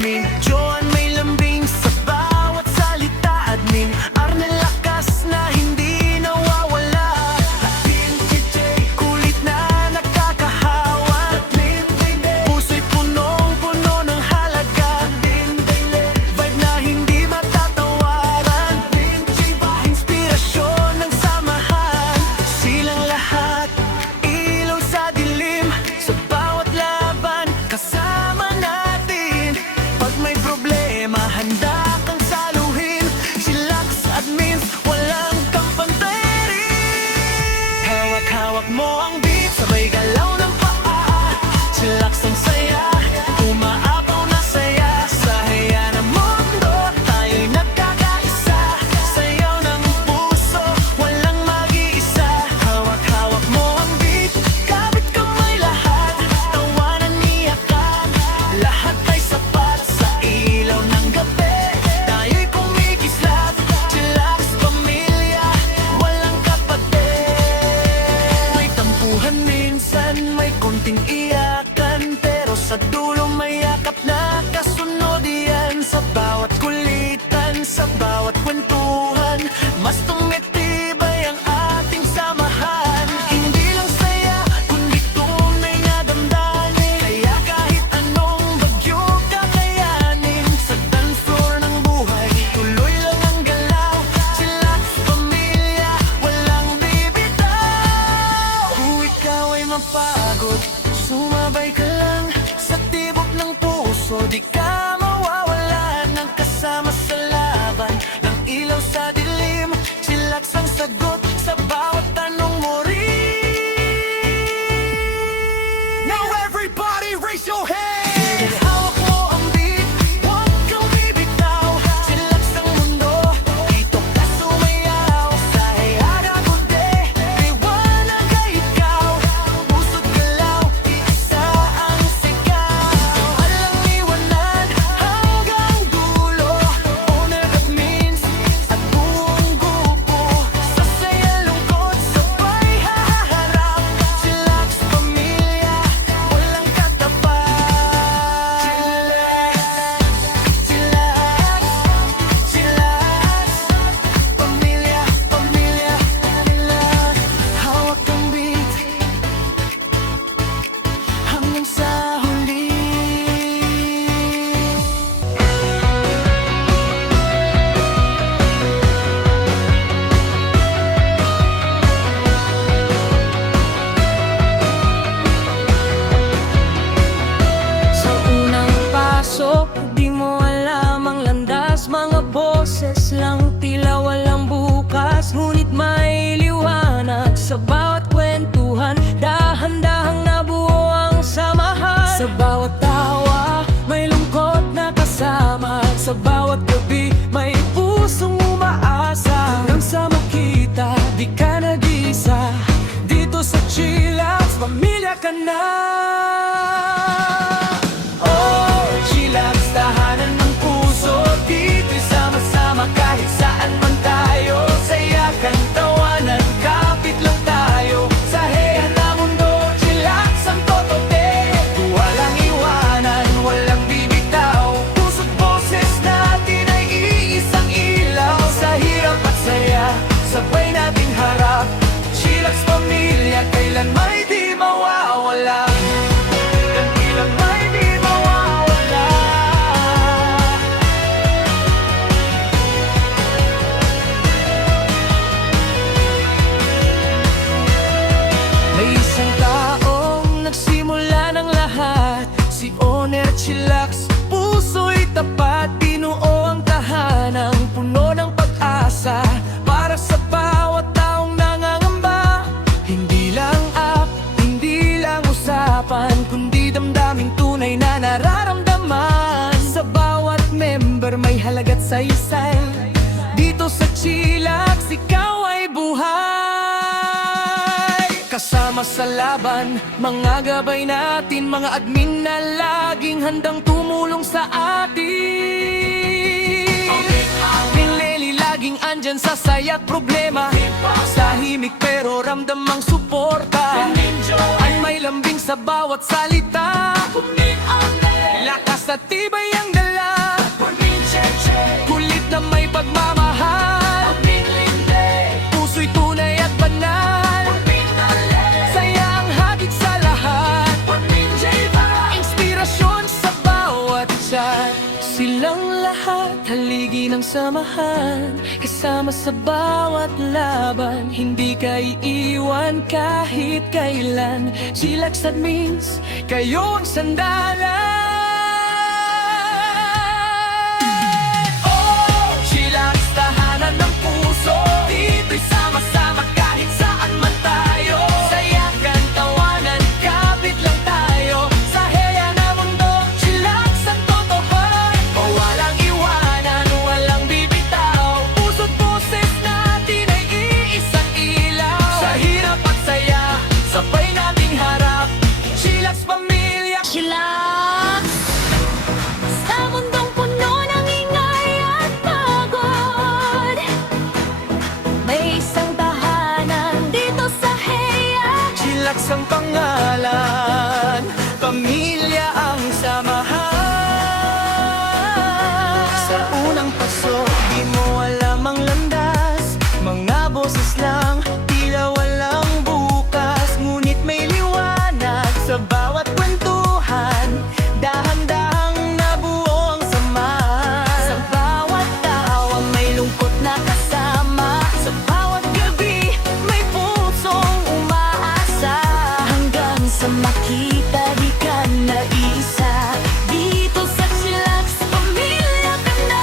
admin. Joan may lambing sa bawat salita, admin. Arnel lakas na hindi nawawala. Admin TJ kulit na nakakahawa. Admin puso'y punong-puno ng halaga. Admin vibe na hindi matatawaran. Admin inspirasyon ng samahan. Silang lahat ilaw sa dilim. Sa bawat laban kasama natin. Pag may problema handa kang saluhin. Chillax admins walang kampantay rin. Hawak-hawak mo ang beat, sabay galaw ng paa. Chillax ang saya, umaapaw na saya. Sa haya ng mundo, tayo'y nagkakaisa. Sayaw ng puso, walang mag-iisa. Hawak-hawak mo ang beat, kapit kamay lahat. Tawanan, iyakan, lahat ay sapat. Sa ilaw ng gabi, tayo'y kumikislap. Chillax pamilya, walang kapatid. May tampuhan minsan, may konting iyakan, pero sa dulo may yakap na kasunod yan. Sa bawat kulitan, sa bawat kwentuhan, mas tumitibay ang ating samahan. Hindi lang saya, kundi tunay na damdamin. Kaya kahit anong bagyo kakayanin. Sa dance floor ng buhay, tuloy lang ang galaw. Chillax pamilya, walang bibitaw. Kung ikaw ay mapagod, sumabay ka lang sa tibok ng puso. Di ka mawawala ng kasama sa laban. Ng ilaw sa dilim, chillax ang sagot sa bawat tanong mo rin. Now everybody raise your hands. Hawak mo ang beat, huwag kang bibitaw. Chillax ang mundo, dito ka sumayaw. Sa hayada kundi, liwanag ay ikaw. Puso't galaw, iisa ang sigaw. Walang iwanan hanggang dulo. Owner admins at buong grupo. Sa saya lungkot, sabay haharap. Chillax pamilya, walang katapat. Chillax, chillax, pamilya, pamilya, pamilya. Hawak ang beat hanggang sa huli. Sa unang pasok, di mo alam ang landas. Mga boses lang, tila walang bukas. Ngunit may liwanag sa bawat kwentuhan. Dahan-dahang nabuo ang samahan. Sa bawat tawa, may lungkot na kasama. Sa bawat gabi, may pusong umaasa. Hanggang sa makita, di ka nag-isa. Dito sa Chillax, pamilya ka na. Oh, Chillax, tahanan ng puso. Dito'y sama-sama kahit saan man tayo. Sayakan, tawanan, kapit lang tayo. Sa heya na mundo, Chillax ang totote. Walang iwanan, walang bibitaw. Puso't boses natin ay iisang ilaw. Sa hirap at saya, sabay nating harap. Chillax pamilya, kailan may di mawawala. Kailan may di mawawala. May isang taong nagsimula ng lahat. Si Owner Chillax, puso'y tapat. Binuo ang tahanang puno ng pag-asa. Para sa bawat taong nangangamba. Hindi lang app, hindi lang usapan, kundi damdaming tunay na nararamdaman. Sa bawat member may halaga't saysay. Dito sa Chillax, ikaw ay buhay. Kasama sa laban, mga gabay natin. Mga admin na laging handang tumulong sa atin. Pinleli laging andyan sa saya't problema. Tahimik pero ramdam ang suporta. Ay may lambing sa bawat salita. Lakas at tibay ang dala. Kulit na may pagmamahal. Puso'y tunay at banal. Saya ang hatid sa lahat. Inspirasyon sa bawat chat. Silang lahat haligi ng samahan. Kasama sa bawat laban. Hindi ka iiwan kahit kailan. Chillax Admins, kayo ang sandalan. Oh, Chillax, tahanan ng puso. Dito'y sama-sama kahit saan man tayo. Sayakan, tawanan, kapit lang tayo. Sa heya na mundo, chillax ang totohan. O walang iwanan, walang bibitaw. Puso't boses natin ay iisang ilaw. Sa hirap at saya, sabay nating harap. Chillax Pamilya. Chillax! Sa mundong puno ng ingay at pagod, may isang tahanan dito sa Heya. Chillax ang pangalan, pamilya ang samahan. Sa unang pasok, di mo alam ang landas. Mga boses lang, tila walang bukas. Ngunit may liwanag sa bawat kwentuhan. Dahan-dahang nabuo ang samahan. Sa bawat tawa may lungkot na kasama. Sa bawat gabi may pusong umaasa. Hanggang sa makita di ka na isa. Dito sa Chillax, pamilya ka na.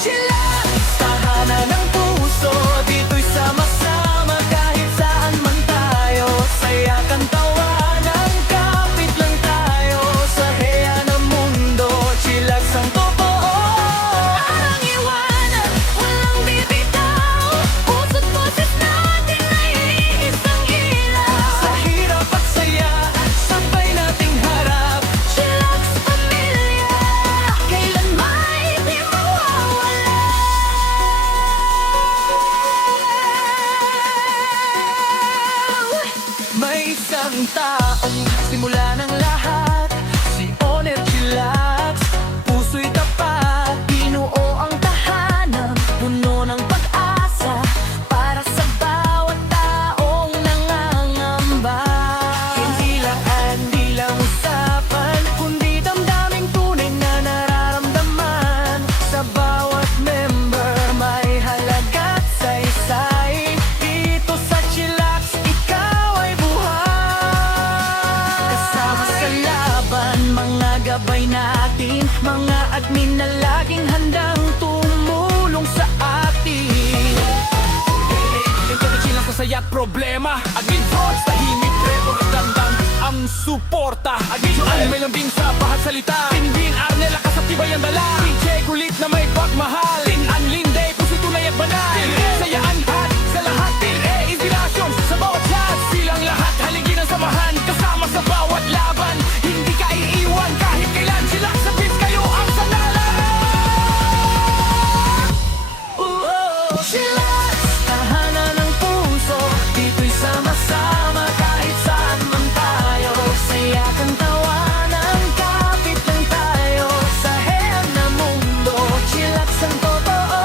Chillax, tahanan ng puso. Dito'y sama-sama kahit saan man tayo. Sayakan, tawanan, kapit lang tayo. Sa heya ng mundo, chillax ang totoo. Walang iwanan, walang bibitaw. Puso't boses natin ay iisang ilaw. Sa hirap at saya, sabay nating harap. Chillax Pamilya, kailanman di mawawala. May isang taong simula ng lahat. Si Owner Chillax, puso'y tapat. Binuo ang tahanan, puno ng pag-asa. Para sa bawat taong nangangamba. Hindi lang usapan, kundi damdaming tunay na nararamdaman. Sa bawat member may halaga't saysay. Dito sa Chillax, ikaw ay buhay. Kasama sa laban, mga gabay natin. Mga admin na laging handang tumulong sa atin. Ito na Chillax sa saya't problema. Admin Frogs, tahimik, pero nagdandang ang suporta. Admin Joel, may lambing sa bahat salita. Pinbin, Arnel, lakas at tibay ang dala. DJ, kulit na may pagmahal. Tin-an, Linday, puso tunay at banal. Sayaan, hat, sa lahat, inspirasyon sa bawat chat. Silang lahat, haligi ng samahan. Kasama sa bawat laban. Hindi ka iiwan kahit kailan. Chillax Admins, kayo ang sandalan. Chillax, tahanan ng puso. Dito'y sama-sama kahit saan man tayo. Sayakan, tawanan, kapit lang tayo. Sa heya na mundo, chillax ang totoo.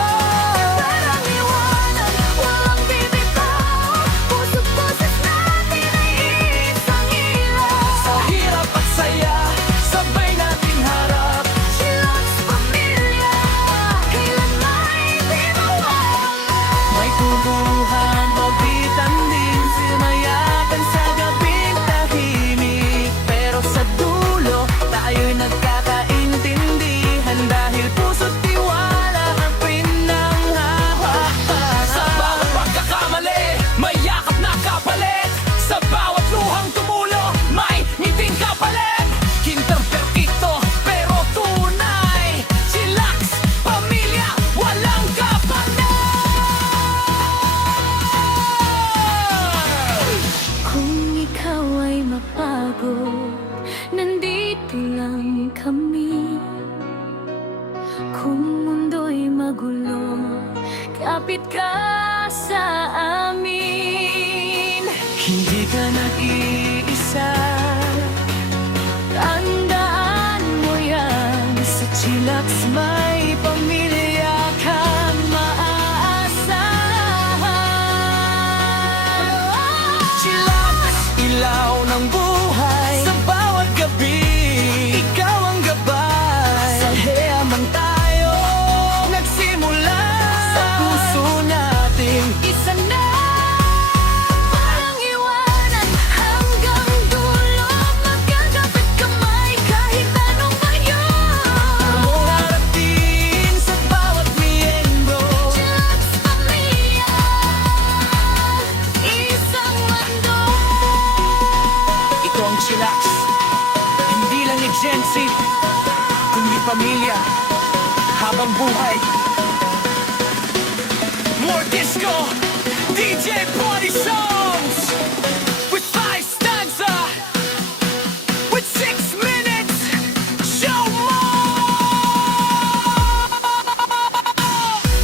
Walang iwanan, walang bibitaw. Puso't boses natin ay iisang ilaw. Sa hirap at saya, sabay nating harap. Chillax Pamilya, kailanman di mawawala. May tubuhan, pagitan din. Sinayakan sa gabing tahimik. Pero sa dulo, tayo'y nagkakaintindihan. Dahil puso't tiwala ang pinanghahawakan. Sa bawat pagkakamali, may yakap na kapalit. Sa bawat luhang tumulo, may ngiting kapalit. Kinterperkito, pero tunay. Chillax, pamilya, walang kapalit. Kung ikaw ay mapagod, nandito lang kami. Kung mundo'y magulo, kapit ka sa amin. Hindi ka Chillax. Hindi lang agency, kundi pamilya habang buhay. More disco, DJ party songs with 5 stanza, with 6 minutes, show more.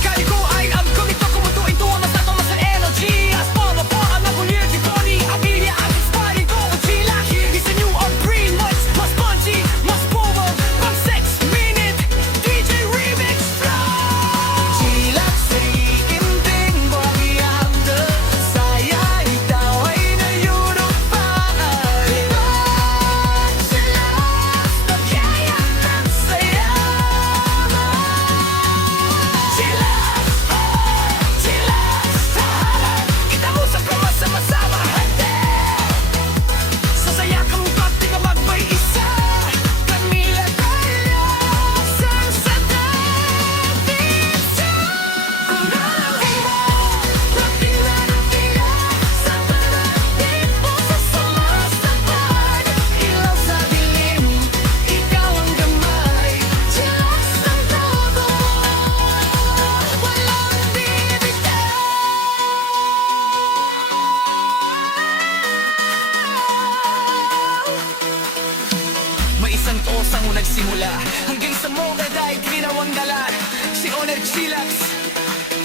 Kali ko ay ang kumito, kumutuin tuwa masatong masal energy. As para po ang nabulir di Tony, abilia ang inspiring ko ang chillax. It's a new or green, mas punchy, mas puro, pang 6 minute DJ remix flow. Chillax ay iimbing buhagian de saya itaw ay nayurong paari. Chillax, nagyaya ng saya. Chillax, chillax, tahanan kita mo sa sama-sama hande. Sasaya kang pati ka magbay isa. Camila tayo sa debisa. Rapila sa parating po sa sumasabay. Ilaw sa dilim, ikaw ang gamay. Chillax ang todo, walang bibitaw. May isang tosang nagsimula hanggang sa mocha dahil ginawang dala. Si Oner Chillax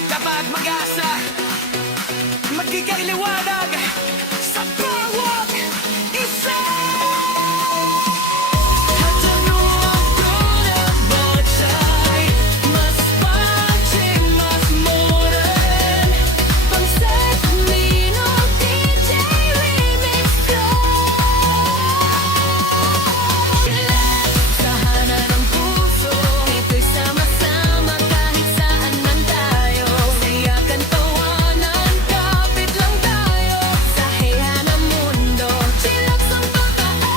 dapat mag-asa, magiging liwanag sa bawat isa. Hatanong ko na ba'y mas punchy, mas modern, pang 6 minute DJ remix flow. Tahanan ng puso, ito'y sama-sama kahit saan man tayo. Sayakan, tawanan, kapit lang tayo sa heha ng mundo. Chillax ang totoo,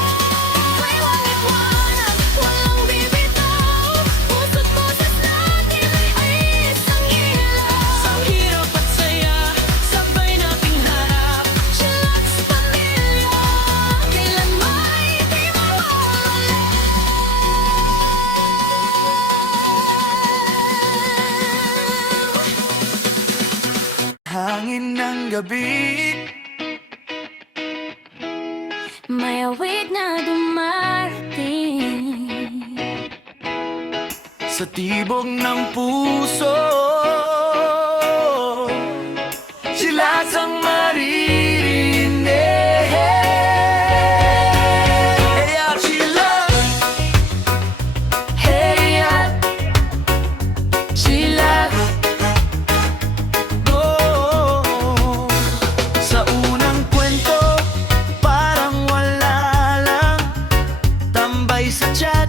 may wanag-wanag, walang bibitaw. Puso't boses natin ay isang ilaw. Sa hirap at saya, sabay nating harap. Chillax pamilya, kailan may di mawawala. Hangin ng gabi, May awit na dumarating. sa tibok ng puso, Chillax ang maririnig. Hey, Chillax. Hey, Chillax. Oh, sa unang kwento, parang wala lang. Tambay sa chat,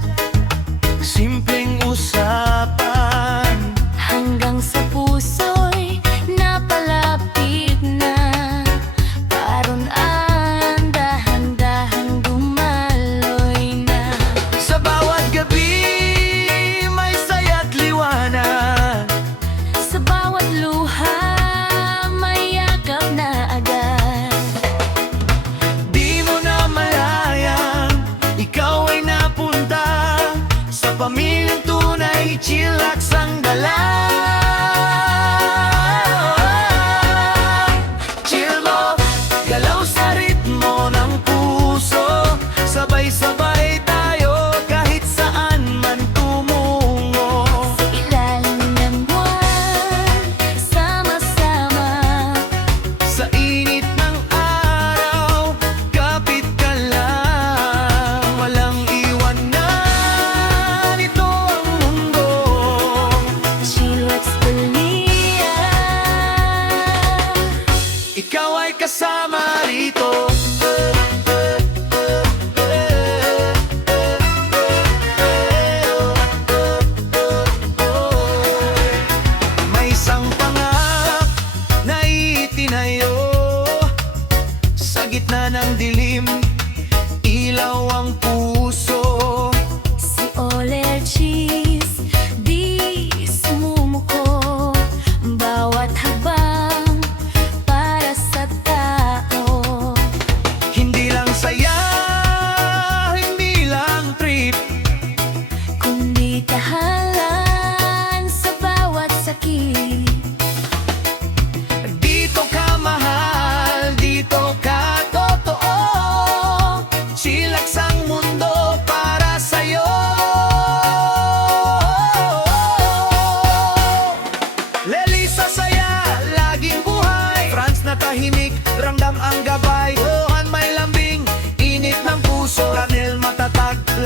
simpleng usapan. Hanggang sa puso'y napalapit na.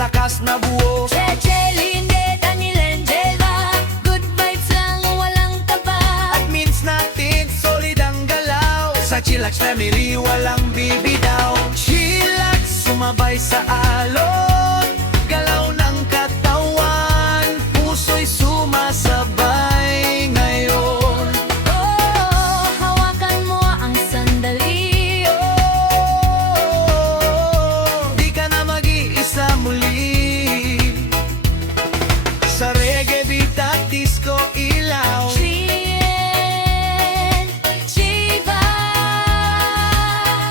lakas na buo. Cheche, Linde, Daniel, Angela, good vibes lang, walang taba. At means natin, solid ang galaw. Sa Chillax family, walang bibitaw. Chillax, sumabay sa alon. Galaw ng katawan, puso'y sumasabay ngayon. Oh, hawakan mo ang sandali. Di ka na mag-iisa muli. Sa reggae, beat at disco ilaw. Chien, Chiba.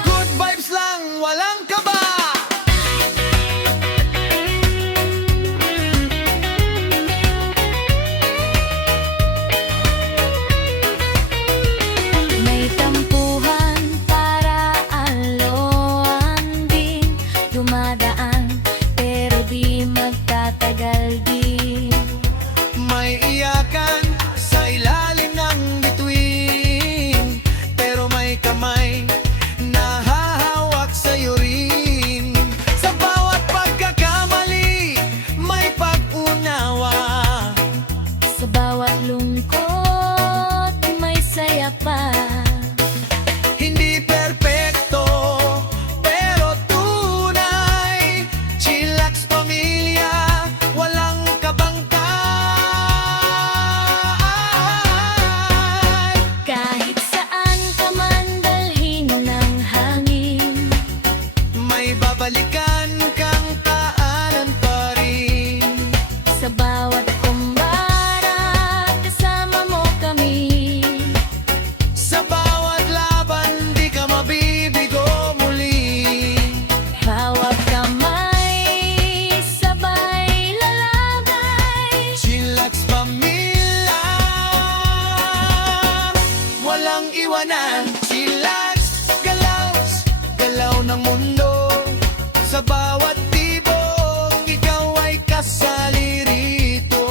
Good vibes lang, walang kaba. May tampuhan para aloan din. Dumadaan pero di magtatagal din. May iyakan sa ilalim ng bituin, pero may kamay na hahawak sa'yo rin. Sa bawat pagkakamali, may pag-unawa. Sa bawat lungkot may saya pa. Hindi perpekto, pero tunay. Chillax pamilya, walang kabangkay. Kahit saan ka man dalhin ng hangin, May babalikan kang taanan pa rin. sa bawat kumbara kasama mo kami. Sa bawat laban, di ka mabibigo muli. Hawak kamay, sabay lalagay. Chillax pamilya, walang iwanan. Chillax, galaws, galaw ng mundo. Sa bawat tibok, ikaw ay kasali rito.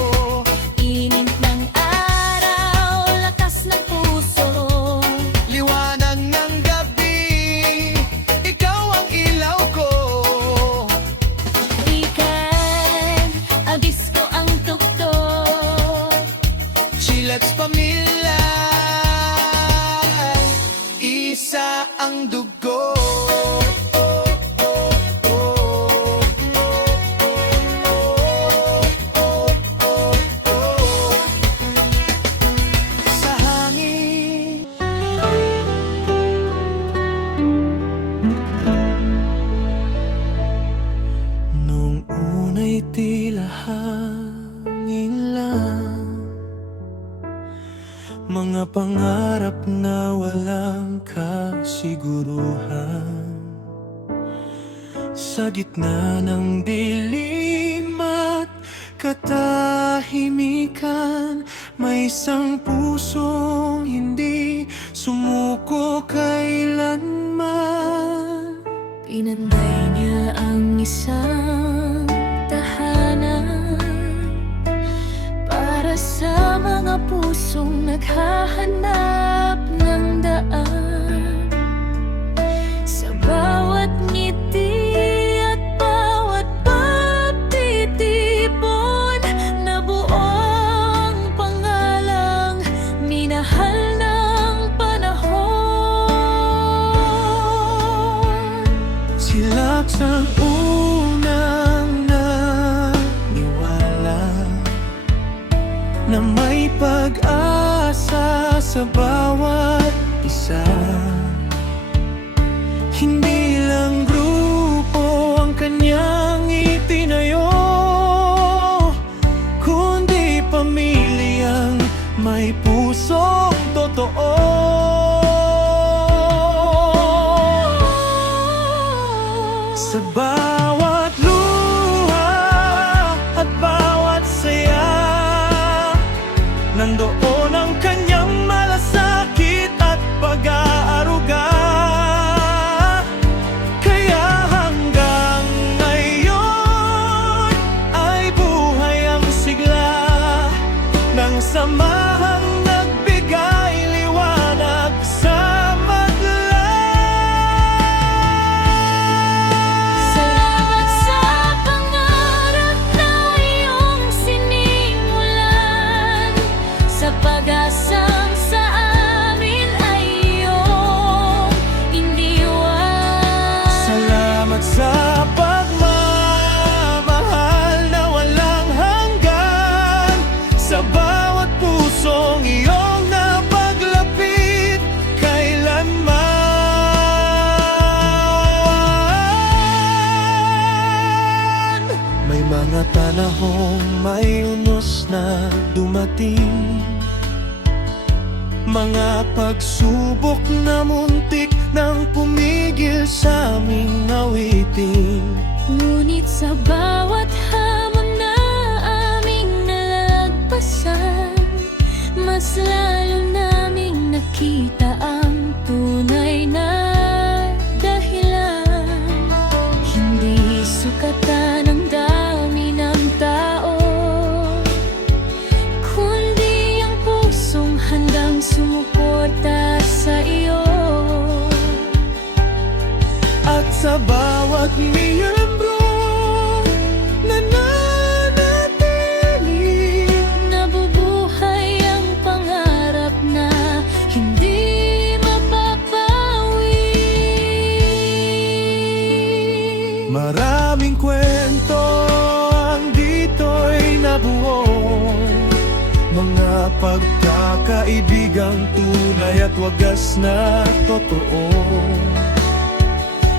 Init ng araw, lakas ng puso. Liwanag ng gabi, ikaw ang ilaw ko. Weekend, ang disco ang tuktok. Chillax pamilya, isa ang dugo. Sa hangin, nung una'y tila hangin lang, mga pangarap na walang kasiguruhan. Sa gitna ng dilim at katahimikan, may isang pusong hindi sumuko kailanman. Pinanday niya ang isang tahanan para sa mga pusong naghahanap ng daan. Sa bawat ngiti at bawat pagtitipon, nabuo ang pangalang minahal ng panahon. Chillax ang unang naniwala na may pag-asa sa bawat isa. Hindi lang grupo ang kanyang itinayo, kundi pamilyang may pusong totoo. Sa bawat luha at bawat saya, nandoon ang kanyang malasakit at pag-aaruga. Kaya hanggang ngayon ay buhay ang sigla ng samahang nagbigay liwanag sa madla. Salamat mga panahong may unos na dumating, mga pagsubok na muntik nang pumigil sa aming awitin. Ngunit sa bawat hamon na aming nalagpasan, mas lalo naming nakita ang tunay na dahilan. Hindi sukatan ang dami ng tao, kundi ang pusong handang sumuporta sa iyo. At sa bawat miyembro nananatili, Nabubuhay ang pangarap na hindi mapapawi. maraming kwento ang dito'y nabuo, mga pagkakaibigang tunay at wagas na totoo.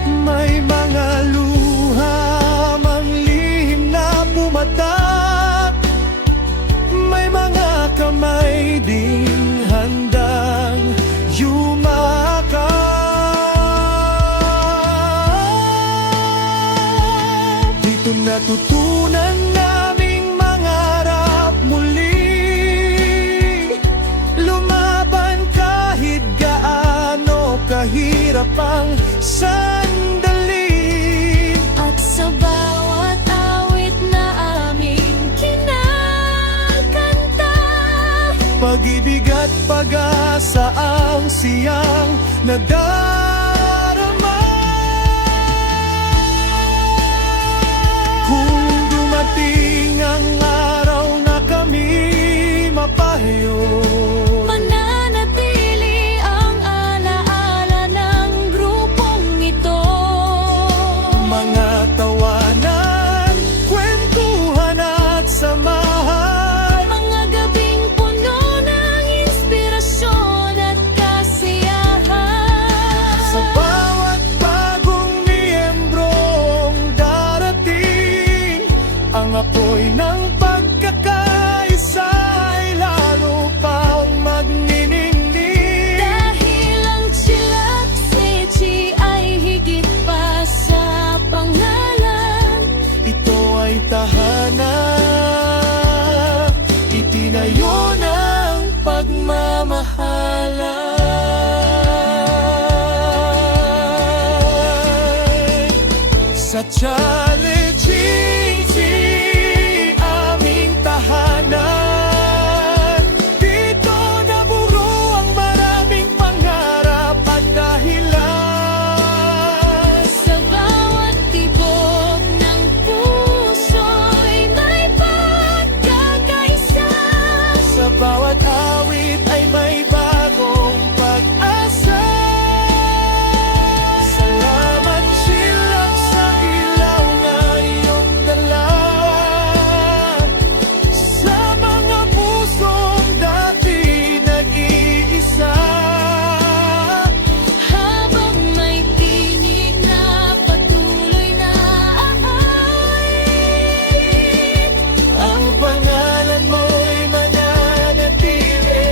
May mga luha, mang lihim na pumatak, may mga kamay ding handang yumakap. Dito natutunan naming mangarap muli, lumaban kahit gaano kahirap ang sandali. At sa bawat awit na aming kinakanta, Pag-ibig at pag-asa ang siyang nadarama. Kung dumating ang araw na kami mapahayo, mananatili ang alaala ng grupong ito. mga tawanan, kwentuhan at samahan, Mga gabing puno ng inspirasyon at kasiyahan. sa bawat bagong miyembrong darating, ang apoy ng pagkakaisa ay lalo pang magniningning. Dahil ang Chilac-Sechi ay higit pa sa pangalan. Ito ay tahanan, itinayo ng pagmamahalan. Sa Challenging Sea, aming tahanan, dito naburo ang maraming pangarap at dahilan. Sa bawat tibok ng puso'y may pagkakaisa. Sa bawat awit ay may bagong pag-asa. Salamat Chilac sa ilaw na iyong dala, sa mga pusong dati nag-iisa. Habang may tinig na patuloy na aawit, Ang pangalan mo'y mananatili,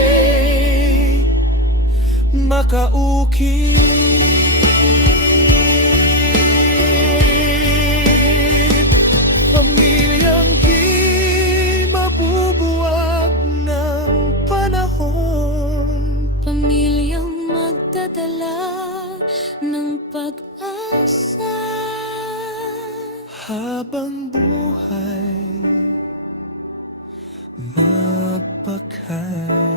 makaukit. Pamilyang di mabubuwag ng panahon, pamilyang magdadala ng pag-asa. habang buhay magpakaya.